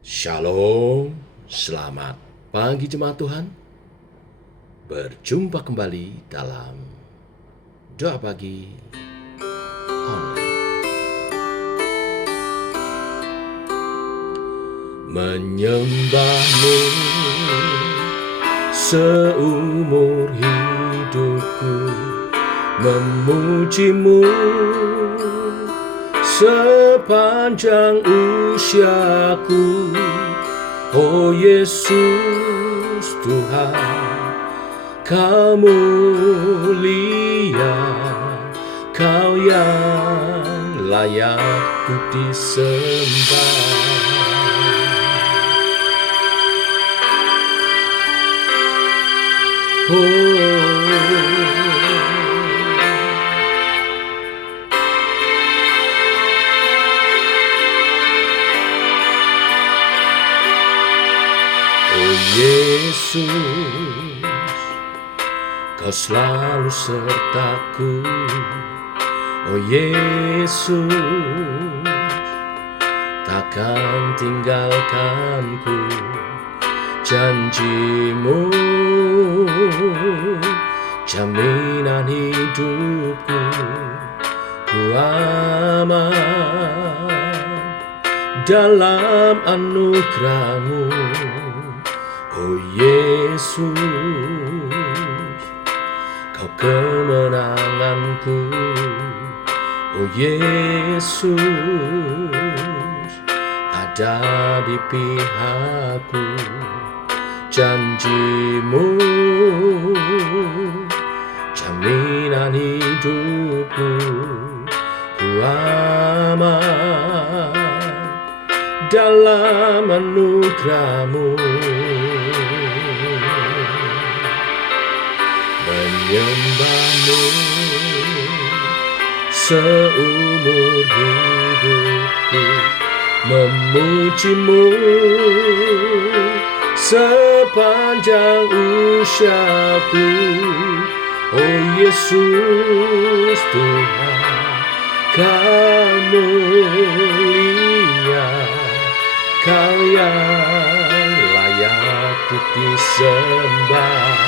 Shalom, selamat pagi jemaat Tuhan. Berjumpa kembali dalam doa pagi online. Menyembahmu seumur hidupku, memujimu sepanjang usiaku. Oh Yesus Tuhan, Kau mulia, Kau yang layak untuk disembah. Oh Yesus, Kau selalu sertaku. Oh Yesus, takkan tinggalkanku. Janjimu jaminan hidupku, ku aman dalam anugerah-Mu. Oh Yesus, Kau kemenanganku. Oh Yesus, ada di pihakku. Janjimu jaminan hidupku, ku aman dalam anugerah-Mu. Menyembah-Mu seumur hidupku, memuji-Mu sepanjang usiaku. Oh Yesus Tuhan, Kau mulia, Kau yang layak untuk disembah.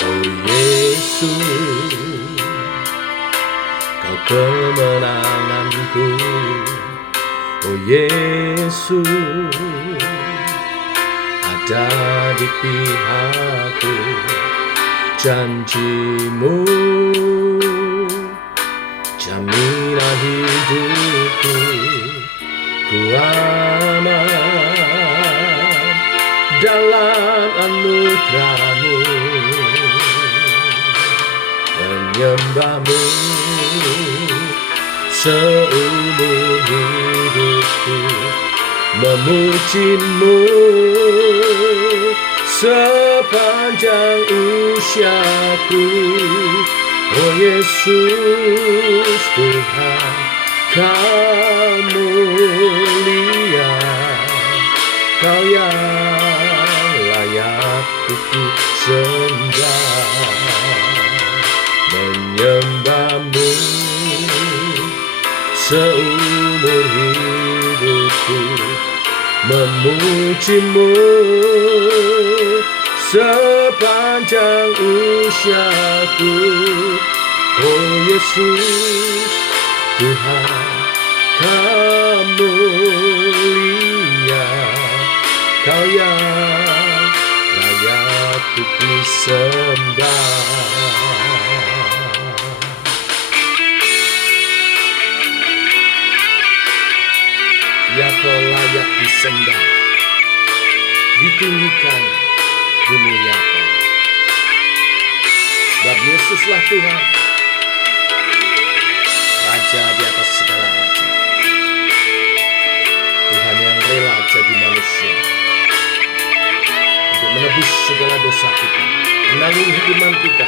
Oh Yesus, Kau kemenanganku. Oh Yesus, ada di pihakku. Janji-Mu jaminan hidupku, ku aman dalam anugerah-Mu. Menyembah-Mu seumur hidupku, memuji-Mu sepanjang usiaku. Oh Yesus Tuhan, Kau mulia, Kau yang layak untuk sembah. Menyembah-Mu seumur hidupku, memuji-Mu sepanjang usiaku. Oh Yesus Tuhan, Kau mulia, Kau yang layak untuk disembah. Ya Kau layak disembah, ditinggikan, dimuliakan. Sebab Yesuslah Tuhan, Raja di atas segala raja. Tuhan yang rela jadi manusia untuk menebus segala dosa kita, menanggung hukuman kita,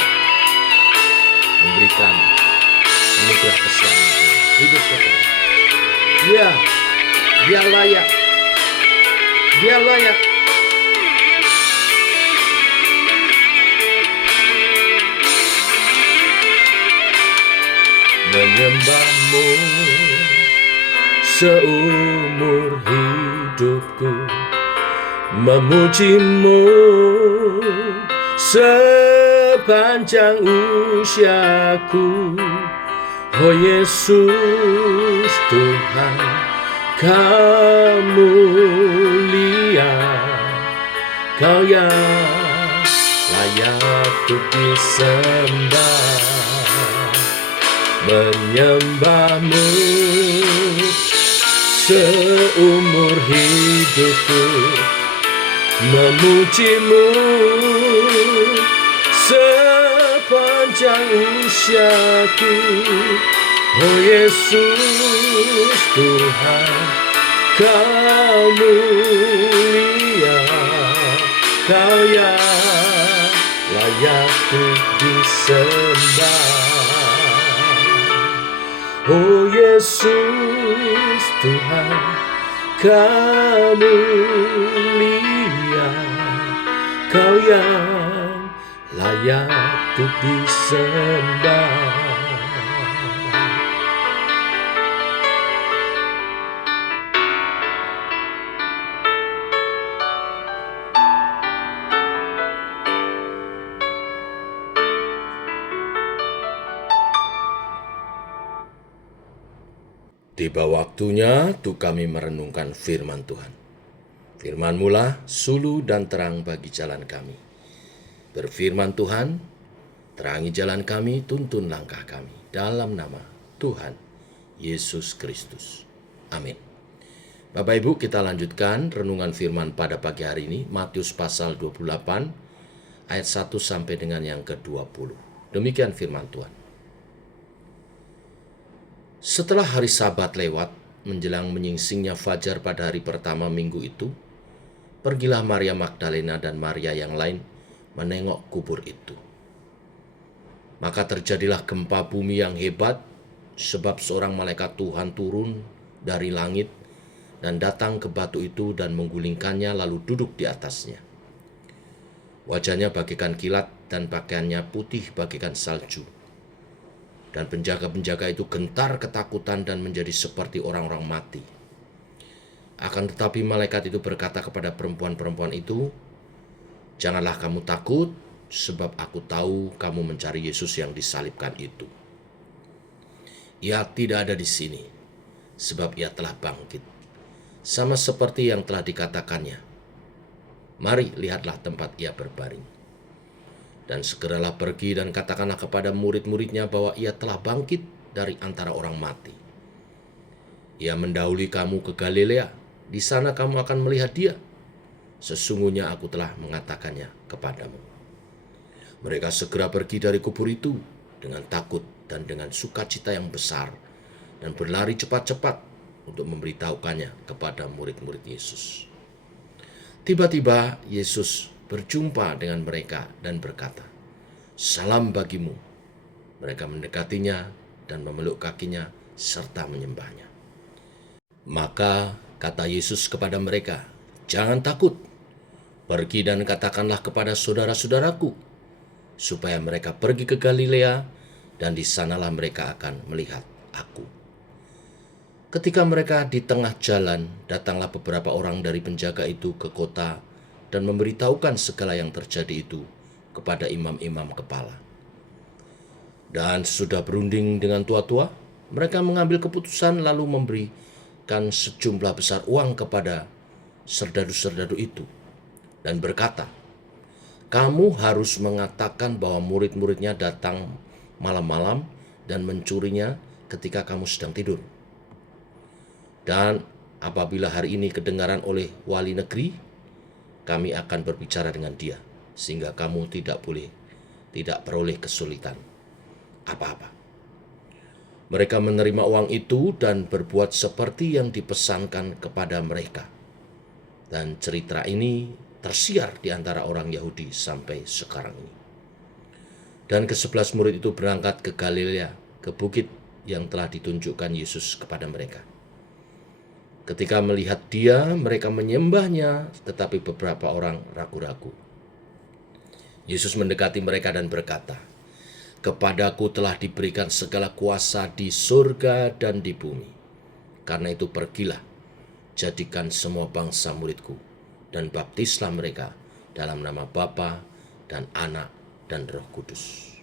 memberikan anugerah keselamatan hidup kekal. Ya, Dia layak. Dia layak. menyembahmu seumur hidupku, memujimu sepanjang usiaku. Oh Yesus Tuhan, Kau mulia, Kau yang layak untuk disembah. Menyembahmu seumur hidupku, memujimu sepanjang usiaku. Oh Yesus Tuhan, Kau mulia, Kau yang layak untuk disembah. Oh Yesus Tuhan, Kau mulia, Kau yang layak untuk disembah. Tiba waktunya untuk kami merenungkan firman Tuhan. Firman-Mu lah suluh dan terang bagi jalan kami. Berfirman Tuhan, terangi jalan kami, tuntun langkah kami. Dalam nama Tuhan Yesus Kristus. Amin. Bapak Ibu, kita lanjutkan renungan firman pada pagi hari ini. Matius pasal 28 ayat 1 sampai dengan yang ke-20. Demikian firman Tuhan. Setelah hari Sabat lewat, menjelang menyingsingnya fajar pada hari pertama minggu itu, pergilah Maria Magdalena dan Maria yang lain menengok kubur itu. Maka terjadilah gempa bumi yang hebat, sebab seorang malaikat Tuhan turun dari langit dan datang ke batu itu dan menggulingkannya lalu duduk di atasnya. Wajahnya bagaikan kilat dan pakaiannya putih bagaikan salju. Dan penjaga-penjaga itu gentar ketakutan dan menjadi seperti orang-orang mati. Akan tetapi malaikat itu berkata kepada perempuan-perempuan itu, "Janganlah kamu takut, sebab aku tahu kamu mencari Yesus yang disalibkan itu. Ia tidak ada di sini, sebab ia telah bangkit, sama seperti yang telah dikatakannya. Mari, lihatlah tempat ia berbaring. Dan segeralah pergi dan katakanlah kepada murid-muridnya bahwa ia telah bangkit dari antara orang mati. Ia mendahului kamu ke Galilea, di sana kamu akan melihat dia. Sesungguhnya aku telah mengatakannya kepadamu." Mereka segera pergi dari kubur itu dengan takut dan dengan sukacita yang besar, dan berlari cepat-cepat untuk memberitahukannya kepada murid-murid Yesus. Tiba-tiba Yesus berjumpa dengan mereka dan berkata, "Salam bagimu." Mereka mendekatinya dan memeluk kakinya serta menyembahnya. Maka kata Yesus kepada mereka, "Jangan takut. Pergi dan katakanlah kepada saudara-saudaraku, supaya mereka pergi ke Galilea, dan di sanalah mereka akan melihat aku." Ketika mereka di tengah jalan, datanglah beberapa orang dari penjaga itu ke kota dan memberitahukan segala yang terjadi itu kepada imam-imam kepala. Dan sesudah berunding dengan tua-tua, mereka mengambil keputusan lalu memberikan sejumlah besar uang kepada serdadu-serdadu itu dan berkata, "Kamu harus mengatakan bahwa murid-muridnya datang malam-malam dan mencurinya ketika kamu sedang tidur. Dan apabila hari ini kedengaran oleh wali negeri, kami akan berbicara dengan dia, sehingga kamu tidak peroleh kesulitan apa-apa." Mereka menerima uang itu dan berbuat seperti yang dipesankan kepada mereka. Dan cerita ini tersiar di antara orang Yahudi sampai sekarang ini. Dan ke-11 murid itu berangkat ke Galilea, ke bukit yang telah ditunjukkan Yesus kepada mereka. Ketika melihat dia, mereka menyembahnya, tetapi beberapa orang ragu-ragu. Yesus mendekati mereka dan berkata, Kepadaku telah diberikan segala kuasa di surga dan di bumi. Karena itu pergilah, jadikan semua bangsa muridku, dan baptislah mereka dalam nama Bapa dan Anak dan Roh Kudus.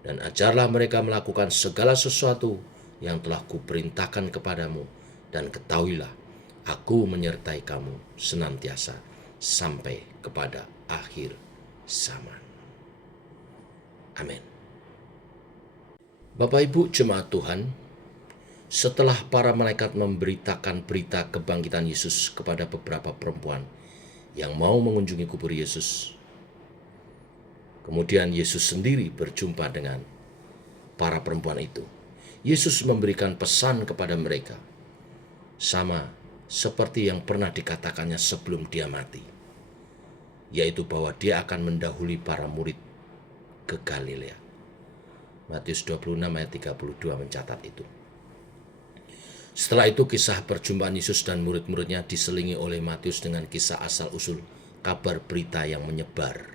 Dan ajarlah mereka melakukan segala sesuatu yang telah kuperintahkan kepadamu, dan ketahuilah, aku menyertai kamu senantiasa sampai kepada akhir zaman. Amin. Bapak Ibu jemaat Tuhan, setelah para malaikat memberitakan berita kebangkitan Yesus kepada beberapa perempuan yang mau mengunjungi kubur Yesus, kemudian Yesus sendiri berjumpa dengan para perempuan itu. Yesus memberikan pesan kepada mereka, sama seperti yang pernah dikatakannya sebelum dia mati, yaitu bahwa dia akan mendahului para murid ke Galilea. Matius 26 ayat 32 mencatat itu. Setelah itu kisah perjumpaan Yesus dan murid-muridnya diselingi oleh Matius dengan kisah asal-usul kabar berita yang menyebar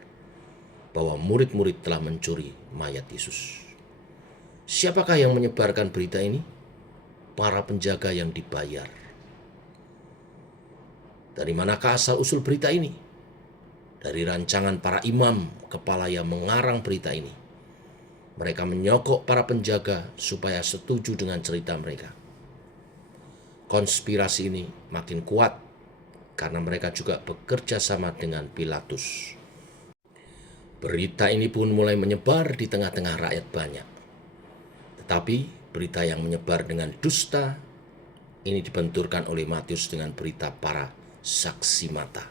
bahwa murid-murid telah mencuri mayat Yesus. Siapakah yang menyebarkan berita ini? Para penjaga yang dibayar. Dari manakah asal-usul berita ini? Dari rancangan para imam kepala yang mengarang berita ini. Mereka menyokok para penjaga supaya setuju dengan cerita mereka. Konspirasi ini makin kuat karena mereka juga bekerja sama dengan Pilatus. Berita ini pun mulai menyebar di tengah-tengah rakyat banyak. Tetapi berita yang menyebar dengan dusta ini dibenturkan oleh Matius dengan berita para saksi mata.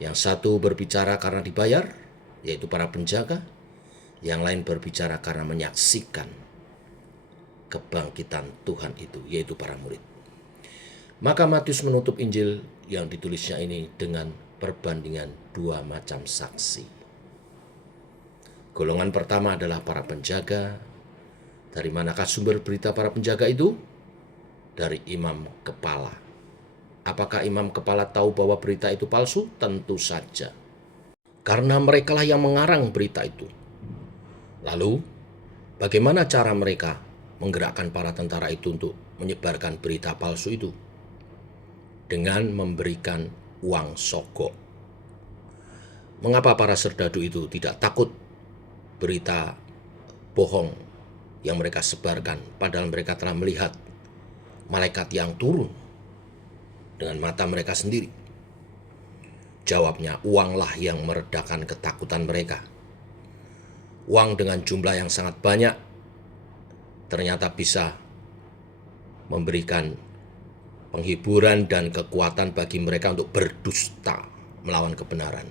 Yang satu berbicara karena dibayar, yaitu para penjaga. Yang lain berbicara karena menyaksikan kebangkitan Tuhan itu, yaitu para murid. Maka Matius menutup Injil yang ditulisnya ini dengan perbandingan dua macam saksi. Golongan pertama adalah para penjaga. Dari manakah sumber berita para penjaga itu? Dari imam kepala. Apakah imam kepala tahu bahwa berita itu palsu? Tentu saja. Karena merekalah yang mengarang berita itu. Lalu, bagaimana cara mereka menggerakkan para tentara itu untuk menyebarkan berita palsu itu? Dengan memberikan uang sogok. Mengapa para serdadu itu tidak takut berita bohong yang mereka sebarkan, padahal mereka telah melihat malaikat yang turun dengan mata mereka sendiri? Jawabnya, uanglah yang meredakan ketakutan mereka. Uang dengan jumlah yang sangat banyak ternyata bisa memberikan penghiburan dan kekuatan bagi mereka untuk berdusta melawan kebenaran,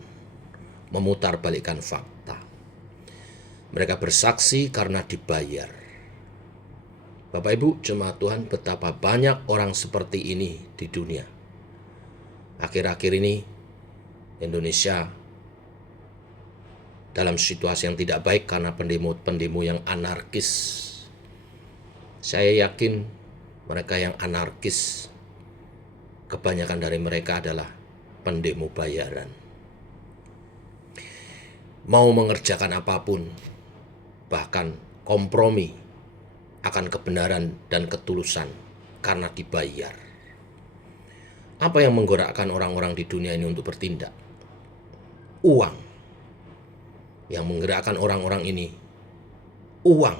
memutarbalikkan fakta. Mereka bersaksi karena dibayar. Bapak Ibu jemaat Tuhan, betapa banyak orang seperti ini di dunia. Akhir-akhir ini Indonesia dalam situasi yang tidak baik karena pendemo-pendemo yang anarkis. Saya yakin mereka yang anarkis, kebanyakan dari mereka adalah pendemo bayaran. Mau mengerjakan apapun, bahkan kompromi akan kebenaran dan ketulusan karena dibayar. Apa yang menggerakkan orang-orang di dunia ini untuk bertindak? Uang. Yang menggerakkan orang-orang ini, uang.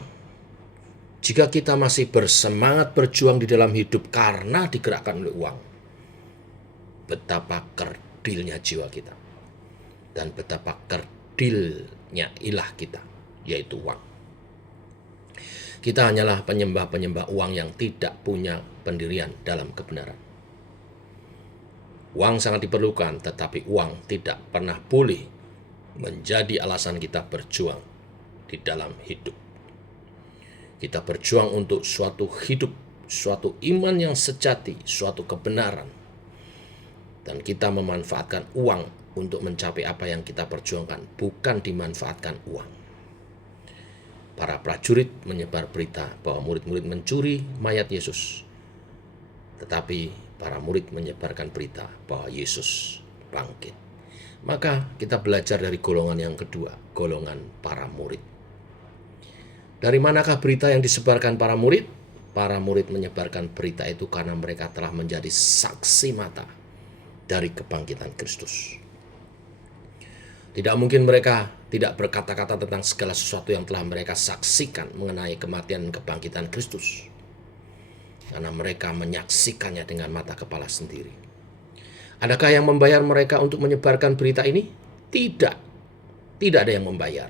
Jika kita masih bersemangat berjuang di dalam hidup karena digerakkan oleh uang, betapa kerdilnya jiwa kita dan betapa kerdilnya ilah kita, yaitu uang. Kita hanyalah penyembah-penyembah uang yang tidak punya pendirian dalam kebenaran. Uang sangat diperlukan, tetapi uang tidak pernah boleh menjadi alasan kita berjuang di dalam hidup. Kita berjuang untuk suatu hidup, suatu iman yang sejati, suatu kebenaran. Dan kita memanfaatkan uang untuk mencapai apa yang kita perjuangkan, bukan dimanfaatkan uang. Para prajurit menyebar berita bahwa murid-murid mencuri mayat Yesus. Tetapi para murid menyebarkan berita bahwa Yesus bangkit. Maka kita belajar dari golongan yang kedua, golongan para murid. Dari manakah berita yang disebarkan para murid? Para murid menyebarkan berita itu karena mereka telah menjadi saksi mata dari kebangkitan Kristus. Tidak mungkin mereka tidak berkata-kata tentang segala sesuatu yang telah mereka saksikan mengenai kematian dan kebangkitan Kristus. Karena mereka menyaksikannya dengan mata kepala sendiri. Adakah yang membayar mereka untuk menyebarkan berita ini? Tidak. Tidak ada yang membayar.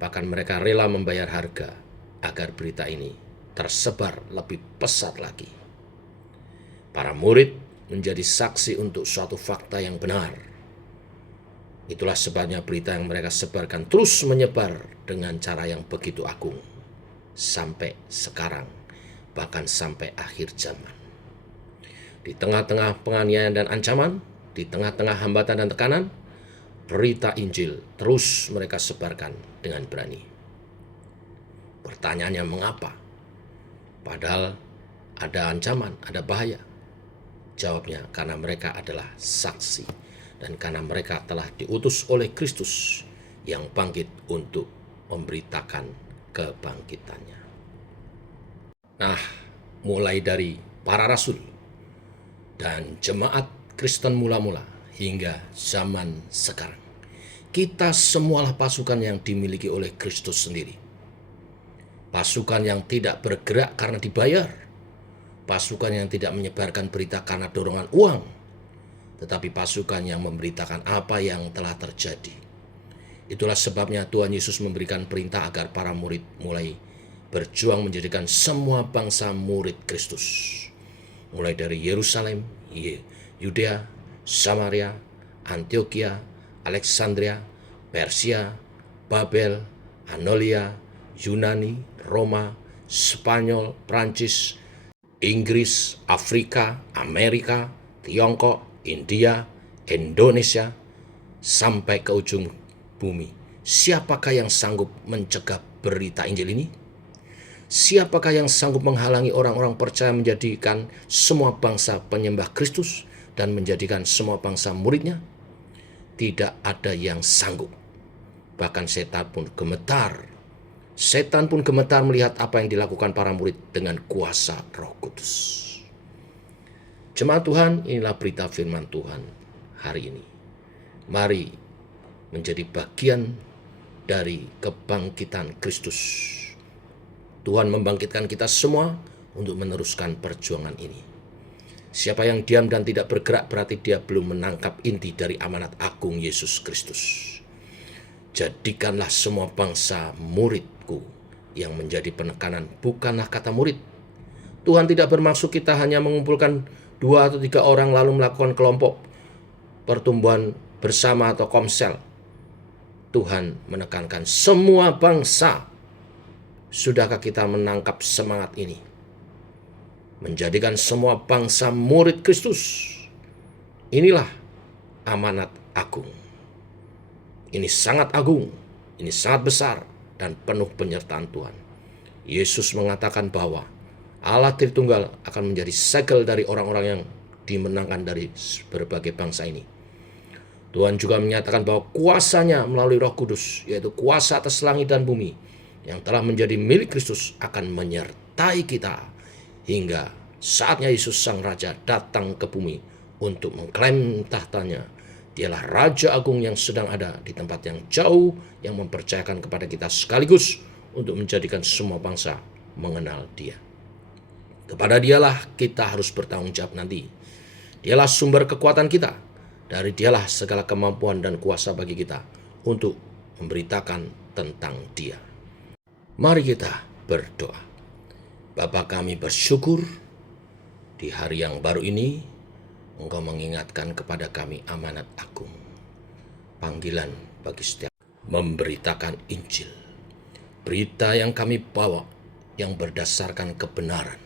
Bahkan mereka rela membayar harga agar berita ini tersebar lebih pesat lagi. Para murid menjadi saksi untuk suatu fakta yang benar. Itulah sebabnya berita yang mereka sebarkan terus menyebar dengan cara yang begitu agung. Sampai sekarang, bahkan sampai akhir zaman. Di tengah-tengah penganiayaan dan ancaman, di tengah-tengah hambatan dan tekanan, berita Injil terus mereka sebarkan dengan berani. Pertanyaannya mengapa? Padahal ada ancaman, ada bahaya. Jawabnya karena mereka adalah saksi. Dan karena mereka telah diutus oleh Kristus yang bangkit untuk memberitakan kebangkitannya. Nah, mulai dari para rasul dan jemaat Kristen mula-mula hingga zaman sekarang, kita semualah pasukan yang dimiliki oleh Kristus sendiri. Pasukan yang tidak bergerak karena dibayar, pasukan yang tidak menyebarkan berita karena dorongan uang, tetapi pasukan yang memberitakan apa yang telah terjadi. Itulah sebabnya Tuhan Yesus memberikan perintah agar para murid mulai berjuang menjadikan semua bangsa murid Kristus. Mulai dari Yerusalem, Yudea, Samaria, Antioquia, Alexandria, Persia, Babel, Anolia, Yunani, Roma, Spanyol, Prancis, Inggris, Afrika, Amerika, Tiongkok, India, Indonesia, sampai ke ujung bumi. Siapakah yang sanggup mencegah berita Injil ini? Siapakah yang sanggup menghalangi orang-orang percaya menjadikan semua bangsa penyembah Kristus dan menjadikan semua bangsa muridnya? Tidak ada yang sanggup. Bahkan setan pun gemetar. Setan pun gemetar melihat apa yang dilakukan para murid dengan kuasa Roh Kudus. Jemaat Tuhan, inilah berita firman Tuhan hari ini. Mari menjadi bagian dari kebangkitan Kristus. Tuhan membangkitkan kita semua untuk meneruskan perjuangan ini. Siapa yang diam dan tidak bergerak berarti dia belum menangkap inti dari amanat agung Yesus Kristus. Jadikanlah semua bangsa muridku. Yang menjadi penekanan bukanlah kata murid. Tuhan tidak bermaksud kita hanya mengumpulkan 2 atau 3 orang lalu melakukan kelompok pertumbuhan bersama atau komsel. Tuhan menekankan semua bangsa. Sudahkah kita menangkap semangat ini? Menjadikan semua bangsa murid Kristus. Inilah amanat agung. Ini sangat agung, ini sangat besar dan penuh penyertaan Tuhan. Yesus mengatakan bahwa Allah Tritunggal akan menjadi segel dari orang-orang yang dimenangkan dari berbagai bangsa ini. Tuhan juga menyatakan bahwa kuasanya melalui Roh Kudus, yaitu kuasa atas langit dan bumi, yang telah menjadi milik Kristus akan menyertai kita hingga saatnya Yesus Sang Raja datang ke bumi untuk mengklaim tahtanya. Dialah Raja Agung yang sedang ada di tempat yang jauh, yang mempercayakan kepada kita sekaligus untuk menjadikan semua bangsa mengenal Dia. Kepada Dialah kita harus bertanggung jawab nanti. Dialah sumber kekuatan kita. Dari Dialah segala kemampuan dan kuasa bagi kita untuk memberitakan tentang Dia. Mari kita berdoa. Bapa kami bersyukur di hari yang baru ini Engkau mengingatkan kepada kami amanat agung. Panggilan bagi setiap memberitakan Injil. Berita yang kami bawa yang berdasarkan kebenaran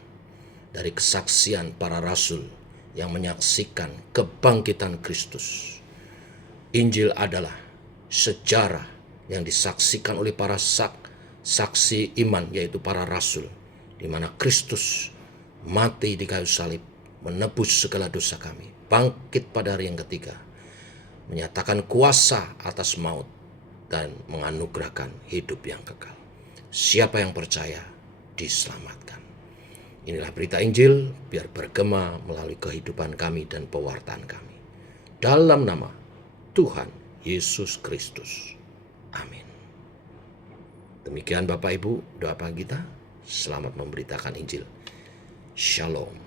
dari kesaksian para rasul yang menyaksikan kebangkitan Kristus. Injil adalah sejarah yang disaksikan oleh para saksi iman, yaitu para rasul, di mana Kristus mati di kayu salib, menebus segala dosa kami, bangkit pada hari yang ketiga, menyatakan kuasa atas maut, dan menganugerahkan hidup yang kekal. siapa yang percaya diselamatkan. Inilah berita Injil, biar bergema melalui kehidupan kami dan pewartaan kami. Dalam nama Tuhan Yesus Kristus. Amin. Demikian Bapak Ibu, doa pagi kita. Selamat memberitakan Injil. Shalom.